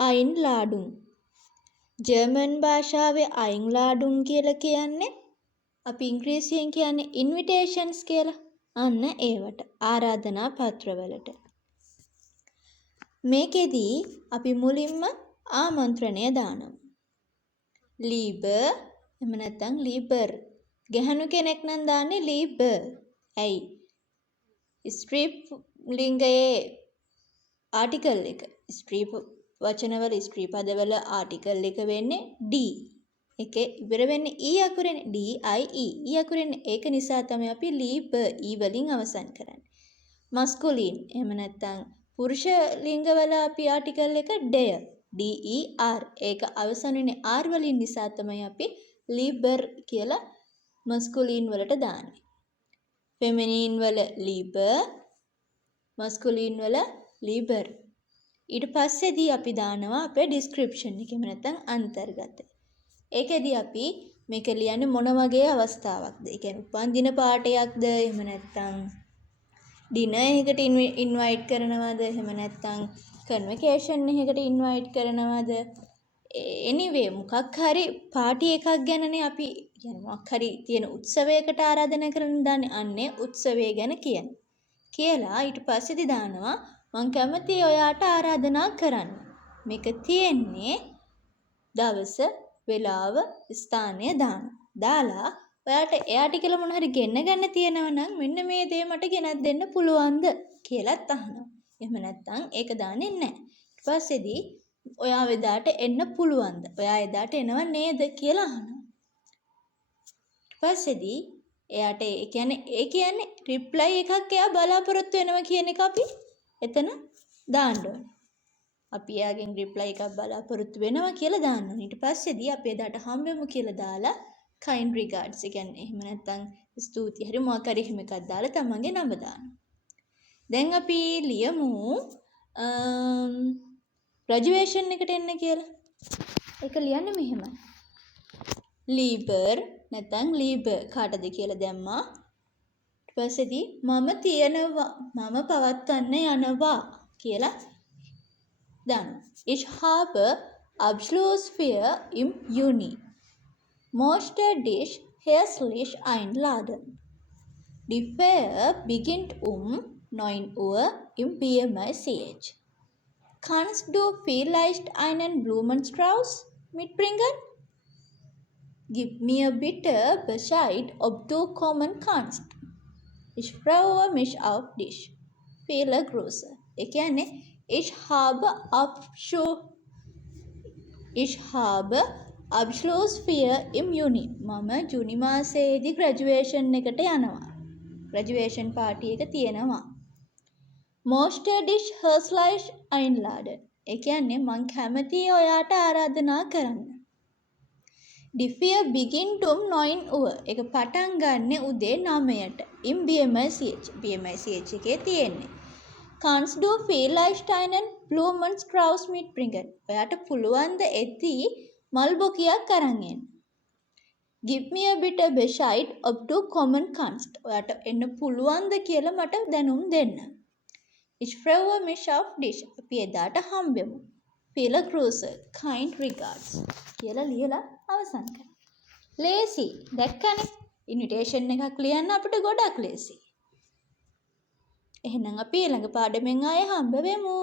අයින්ලාඩුන්. German භාෂාවේ අයින්ලාඩුන් කියලා කියන්නේ අපි ඉංග්‍රීසියෙන් කියන්නේ ඉන්විටේෂන්ස් කියලා. අන්න ඒවට ආරාධනා පත්‍රවලට. මේකෙදී අපි මුලින්ම ආමන්ත්‍රණය දානවා. ලීබර් එහෙම නැත්නම් ලීබර්. ගැහණු කෙනෙක් නම් දාන්නේ ලීබර්. ඇයි? ස්ත්‍රී ලිංගයේ ආටිකල් එක ස්ත්‍රී වචනවල ස්ත්‍රී පදවල ආටිකල් එක වෙන්නේ D. එකේ ඉවර වෙන්නේ E අකුරෙනේ D I E. E අකුරෙනේ. ඒක නිසා තමයි අපි ලීබර් E වලින් අවසන් කරන්නේ. මස්කුලින් එහෙම නැත්නම් පුරුෂ ලිංගවල අපි ආටිකල් එක ඩෙය D E R. ඒක අවසන් වෙන්නේ R වලින් නිසා තමයි අපි ලීබර් කියලා මස්කුලින් වලට දාන්නේ. ෆෙමිනින් වල ලීබර්, මස්කුලින් වල ලීබර්. ඊට පස්සේදී අපි දානවා අපේ ඩිස්ක්‍රිප්ෂන් එක. එහෙම නැත්නම් අන්තර්ගතය. ඒකෙදී අපි මේක ලියන්නේ මොන වගේ අවස්ථාවක්ද? ඒ කියන්නේ උපන්දින පාඩයක්ද? එහෙම නැත්නම් ඩිනර් එකකට ඉන්වයිට් කරනවද? එහෙම නැත්නම් කන්වොකේෂන් එකකට ඉන්වයිට් කරනවද? එනිවේ මොකක් හරි පාටි එකක් ගැනනේ අපි කියන්නේ මොකක් හරි තියෙන උත්සවයකට ආරාධනා කරන දාන්නේ. අන්නේ උත්සවය ගැන කියන්නේ. කියලා ඊට පස්සේදී දානවා මං කැමතියි ඔයාට ආරාධනා කරන්න. මේක තියෙන්නේ දවස, වෙලාව, ස්ථානය දානවා. දාලා ඔයාට එයාට කියලා මොන හරි ගෙන්න ගන්න තියෙනවා නම් මෙන්න මේ දේ මට ගෙනත් දෙන්න පුළුවන්ද කියලාත් අහනවා. එහෙම නැත්නම් ඒක දාන්නේ නැහැ. ඊට පස්සේදී ඔයා එදාට එන්න පුළුවන්ද? ඔයා එදාට එනව නේද කියලා අහනවා. ඊට පස්සේදී එයාට ඒ කියන්නේ රිප්ලයි එකක් එයා බලාපොරොත්තු වෙනවා කියන එක අපි එතන දාන්න ඕනේ. අපි එයාගෙන් රිප්ලයි එකක් බලාපොරොත්තු වෙනවා කියලා දාන්න ඕනේ. ඊට පස්සේදී අපි එදාට හම්බෙමු කියලා දාලා kind regards. ඒ කියන්නේ එහෙම නැත්නම් ස්තුතියි හරි මොකක් හරි එහෙම එකක් දාලා තමන්ගේ නම දානවා. දැන් අපි ලියමු ග්‍රැජුවේෂන් එකට එන්න කියලා. ඒක ලියන්නේ මෙහෙමයි. ලීබර් නැත්නම් ලීබර් කාටද කියලා දැම්මා. ඊට පස්සේදී මම තියනවා මම පවත්වන්න යනවා කියලා දානවා. Ich habe Abschlussfeier im Juni. Moster dich herzlich einladen. Die Feier beginnt 9 Uhr im BMICH. Kannst du vielleicht einen Blumenstrauß mitbringen? Gib mir bitte Bescheid, ob du kommen kannst. Ich freue mich auf dich. Viele Grüße. ඒ කියන්නේ ich habe Abschlussfeier im Juni. මම ජුනි මාසයේදී ග්‍රැජුවේෂන් එකට යනවා. ග්‍රැජුවේෂන් party එක තියෙනවා. Moster dich herzlich einladen. ඒ කියන්නේ මං කැමතියි ඔයාට ආරාධනා කරන්න. Die Feier beginnt 9 Uhr. ඒක පටන් ගන්න උදේ 9ට. Im BMICH. BMICH එකේ තියෙන්නේ. Kannst du vielleicht einen Blumenstrauß mitbringen? ඔයාට පුළුවන් ද එති මල් බොකියක් අරන් එන්න. Give me a bit of Bescheid ob du kommen kannst. ඔයාට එන්න පුළුවන් ද කියලා මට දැනුම් දෙන්න. Ich freue mich auf dich. අපි එදාට හම්බෙමු. Viele Grüße. Kind regards. කියලා ලියලා අවසන් කරන්න. ලේසි. දැක්කනේ? ඉන්විටේෂන් එකක් ලියන්න අපිට ගොඩක් ලේසි. එහෙනම් අපි ඊළඟ පාඩමෙන් ආයේ හම්බ වෙමු.